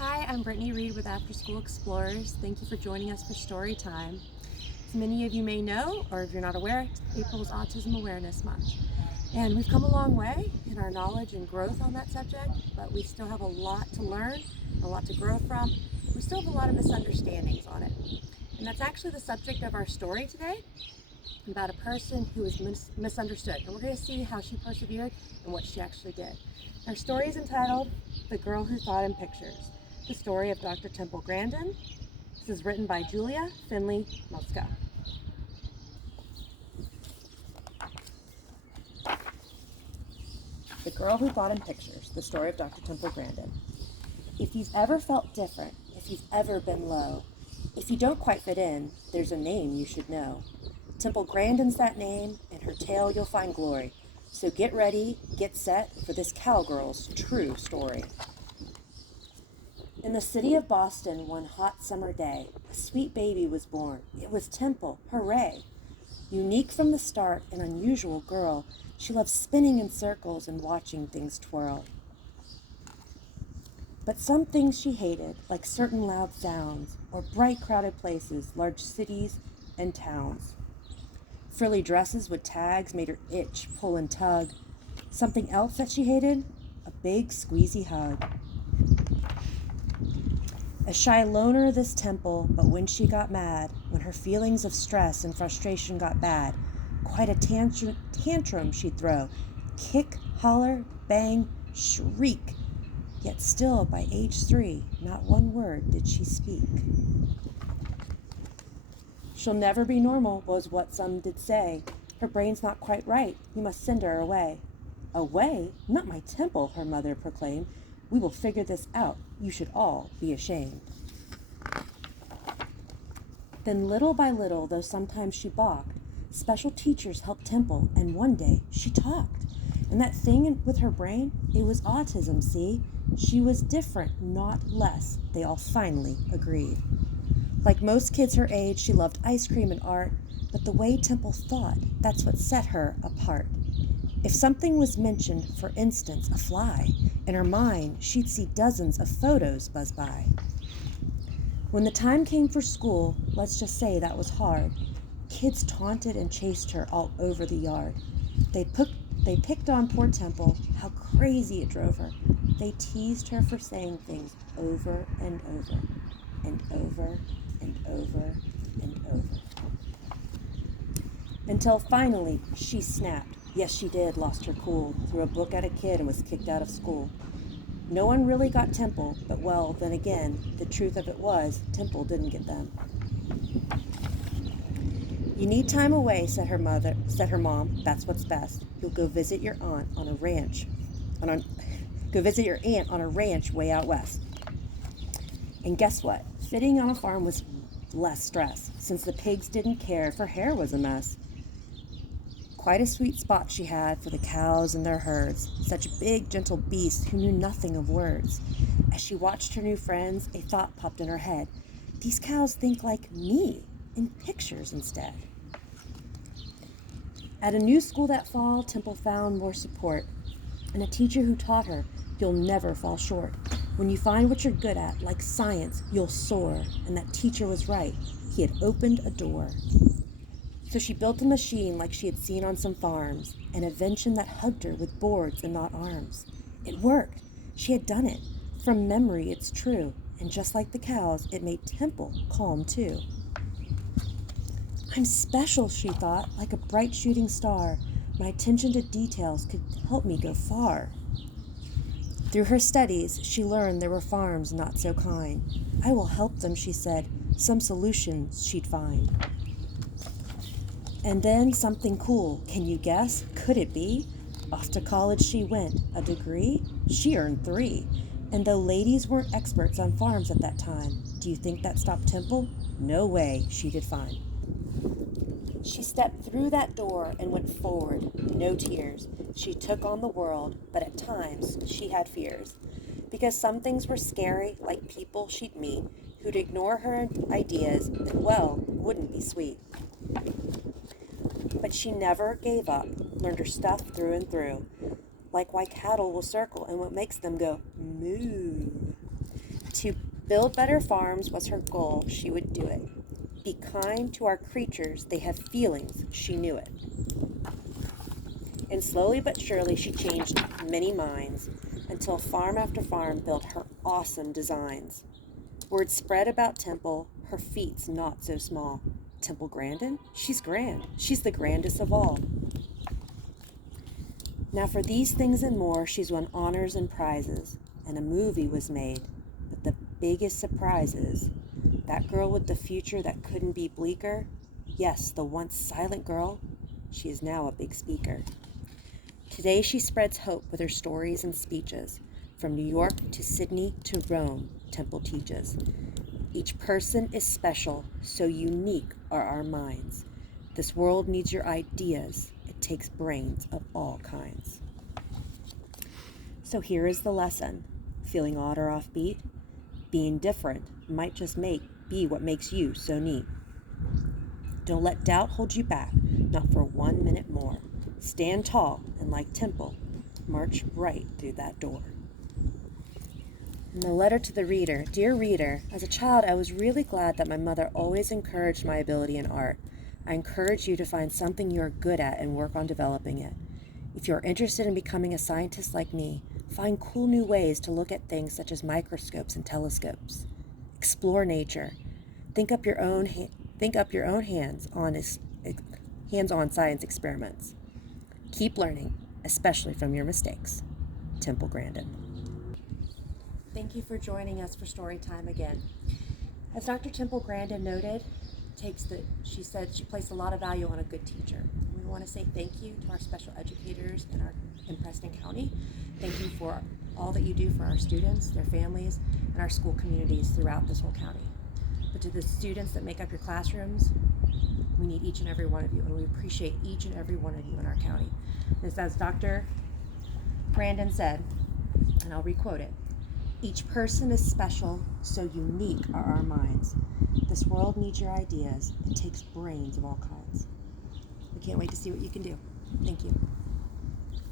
Hi, I'm Brittany Reed with After School Explorers. Thank you for joining us for story time. As many of you may know, or if you're not aware, April is Autism Awareness Month. And we've come a long way in our knowledge and growth on that subject, but we still have a lot to learn, a lot to grow from. We still have a lot of misunderstandings on it. And that's actually the subject of our story today, about a person who was misunderstood. And we're going to see how she persevered and what she actually did. Our story is entitled The Girl Who Thought in Pictures, the story of Dr. Temple Grandin. This is written by Julia Finley Muska. The Girl Who Thought in Pictures, the story of Dr. Temple Grandin. If you've ever felt different, if you've ever been low, if you don't quite fit in, there's a name you should know. Temple Grandin's that name, in her tale you'll find glory. So get ready, get set for this cowgirl's true story. In the city of Boston, one hot summer day, a sweet baby was born. It was Temple, hooray! Unique from the start, an unusual girl, she loved spinning in circles and watching things twirl. But some things she hated, like certain loud sounds, or bright crowded places, large cities and towns. Frilly dresses with tags made her itch, pull, and tug. Something else that she hated? A big, squeezy hug. A shy loner, this Temple, but when she got mad, when her feelings of stress and frustration got bad, quite a tantrum she'd throw. Kick, holler, bang, shriek. Yet still, by age 3, not one word did she speak. She'll never be normal, was what some did say. Her brain's not quite right, you must send her away. Away? Not my Temple, her mother proclaimed. We will figure this out. You should all be ashamed. Then little by little, though sometimes she balked, special teachers helped Temple, and one day she talked. And that thing with her brain, it was autism, see? She was different, not less, they all finally agreed. Like most kids her age, she loved ice cream and art, but the way Temple thought, that's what set her apart. If something was mentioned, for instance, a fly, in her mind, she'd see dozens of photos buzz by. When the time came for school, let's just say that was hard. Kids taunted and chased her all over the yard. They picked on poor Temple, how crazy it drove her. They teased her for saying things over and over, and over and over and over. Until finally, she snapped. Yes, she did, lost her cool, threw a book at a kid and was kicked out of school. No one really got Temple, but well, then again, the truth of it was, Temple didn't get them. You need time away, said her mom, that's what's best. You'll go visit your aunt on a ranch. Go visit your aunt on a ranch way out west. And guess what? Fitting on a farm was less stress, since the pigs didn't care if her hair was a mess. Quite a sweet spot she had for the cows and their herds, such big, gentle beasts who knew nothing of words. As she watched her new friends, a thought popped in her head. These cows think like me, in pictures instead. At a new school that fall, Temple found more support, and a teacher who taught her, you'll never fall short. When you find what you're good at, like science, you'll soar. And that teacher was right. He had opened a door. So she built a machine like she had seen on some farms, an invention that hugged her with boards and not arms. It worked. She had done it. From memory, it's true. And just like the cows, it made Temple calm too. I'm special, she thought, like a bright shooting star. My attention to details could help me go far. Through her studies, she learned there were farms not so kind. I will help them, she said. Some solutions she'd find. And then something cool. Can you guess? Could it be? Off to college she went. A degree? She earned 3. And though ladies weren't experts on farms at that time, do you think that stopped Temple? No way, she did fine. She stepped through that door and went forward, no tears. She took on the world, but at times she had fears. Because some things were scary, like people she'd meet who'd ignore her ideas and, well, wouldn't be sweet. But she never gave up, learned her stuff through and through, like why cattle will circle and what makes them go moo. To build better farms was her goal, she would do it. Be kind to our creatures, they have feelings, she knew it. And slowly but surely she changed many minds until farm after farm built her awesome designs. Word spread about Temple, her feats not so small. Temple Grandin? She's grand. She's the grandest of all. Now for these things and more, she's won honors and prizes, and a movie was made. But the biggest surprise is that girl with the future that couldn't be bleaker, yes, the once silent girl, she is now a big speaker. Today she spreads hope with her stories and speeches. From New York to Sydney to Rome, Temple teaches. Each person is special, so unique are our minds. This world needs your ideas. It takes brains of all kinds. So here is the lesson. Feeling odd or offbeat? Being different might just be what makes you so neat. Don't let doubt hold you back, not for 1 minute more. Stand tall and like Temple, march right through that door. And the letter to the reader. Dear reader, as a child, I was really glad that my mother always encouraged my ability in art. I encourage you to find something you are good at and work on developing it. If you are interested in becoming a scientist like me, find cool new ways to look at things such as microscopes and telescopes. Explore nature. Think up your own hands-on science experiments. Keep learning, especially from your mistakes. Temple Grandin. Thank you for joining us for story time again. As Dr. Temple Grandin noted, she said she placed a lot of value on a good teacher. We want to say thank you to our special educators in Preston County. Thank you for all that you do for our students, their families, and our school communities throughout this whole county. But to the students that make up your classrooms, we need each and every one of you, and we appreciate each and every one of you in our county. This, as Dr. Grandin said, and I'll requote it, each person is special, so unique are our minds. This world needs your ideas. It takes brains of all kinds. We can't wait to see what you can do. Thank you.